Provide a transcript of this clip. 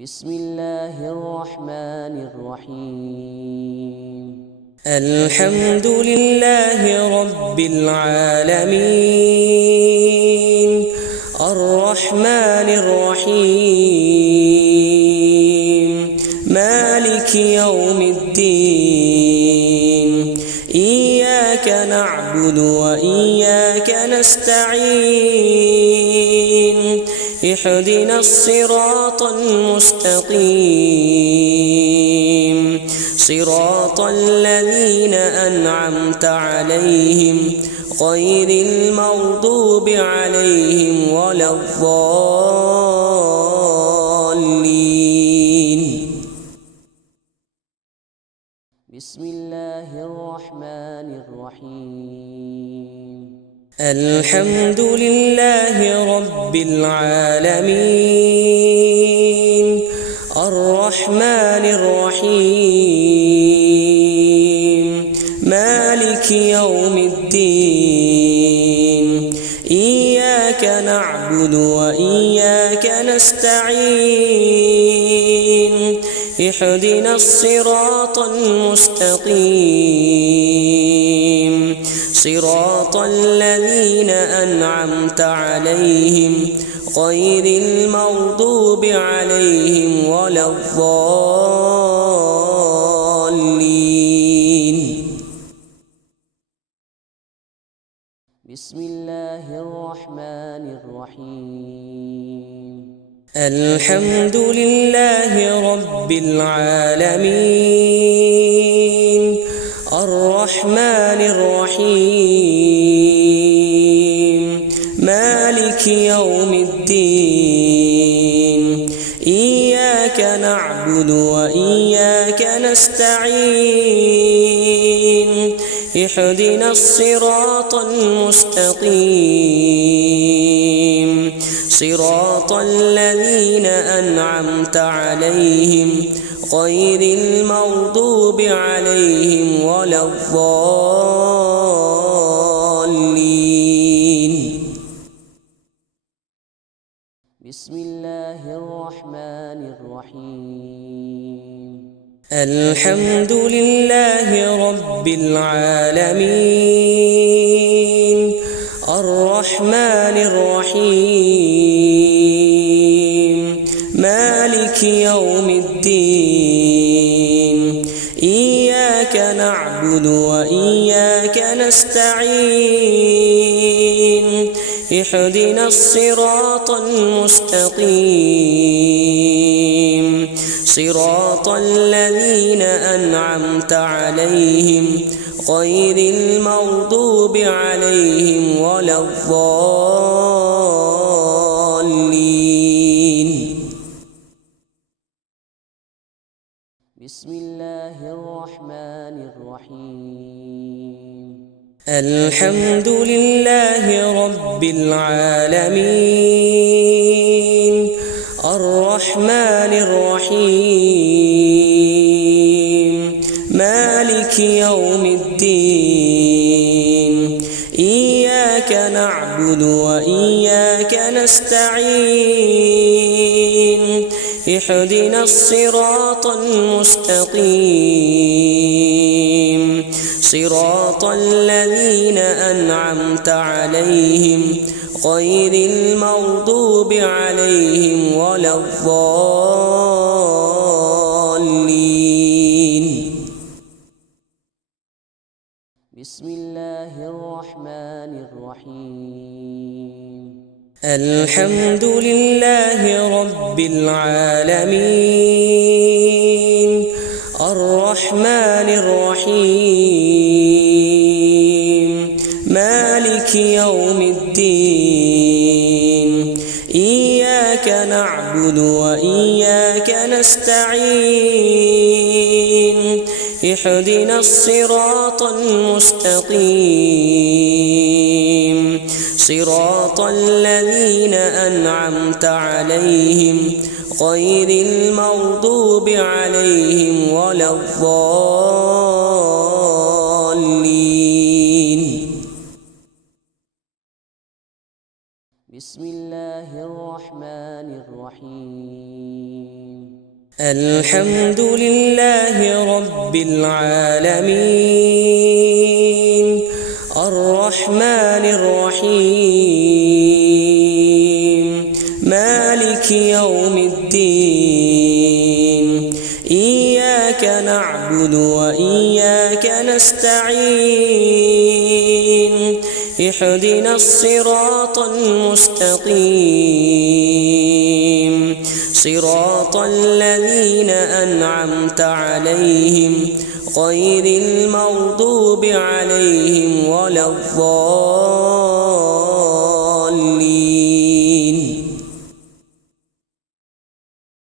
بسم الله الرحمن الرحيم. الحمد لله رب العالمين الرحمن الرحيم مالك يوم الدين إياك نعبد وإياك نستعين اهدنا الصراط المستقيم صراط الذين أنعمت عليهم غير المغضوب عليهم ولا الضالين. بسم الله الرحمن الرحيم. الحمد لله رب العالمين الرحمن الرحيم مالك يوم الدين إياك نعبد وإياك نستعين اهدنا الصراط المستقيم صراط الذين أنعمت عليهم غير المغضوب عليهم ولا الضالين. بسم الله الرحمن الرحيم. الحمد لله رب العالمين الرحمن الرحيم مالك يوم الدين إياك نعبد وإياك نستعين اهدنا الصراط المستقيم صراط الذين أنعمت عليهم غير المغضوب عليهم ولا الضالين. بسم الله الرحمن الرحيم. الحمد لله رب العالمين الرحمن الرحيم مالك يوم الدين إياك نعبد وإياك نستعين اهدنا الصراط المستقيم صراط الذين أنعمت عليهم غير المغضوب عليهم ولا الضالين. بسم الله الرحمن الرحيم. الحمد لله رب العالمين الرحمن الرحيم مالك يوم الدين إياك نعبد وإياك نستعين اهدنا الصراط المستقيم صراط الذين أنعمت عليهم غير المغضوب عليهم ولا الضالين. بسم الله الرحمن الرحيم. الحمد لله رب العالمين الرحمن الرحيم مالك يوم الدين إياك نعبد وإياك نستعين اهدنا الصراط المستقيم صراط الذين أنعمت عليهم غير المغضوب عليهم ولا الضالين. بسم الله الرحمن الرحيم. الحمد لله رب العالمين الرحمن الرحيم مالك يوم الدين إياك نعبد وإياك نستعين اهدنا الصراط المستقيم صراط الذين أنعمت عليهم غير المغضوب عليهم ولا الضالين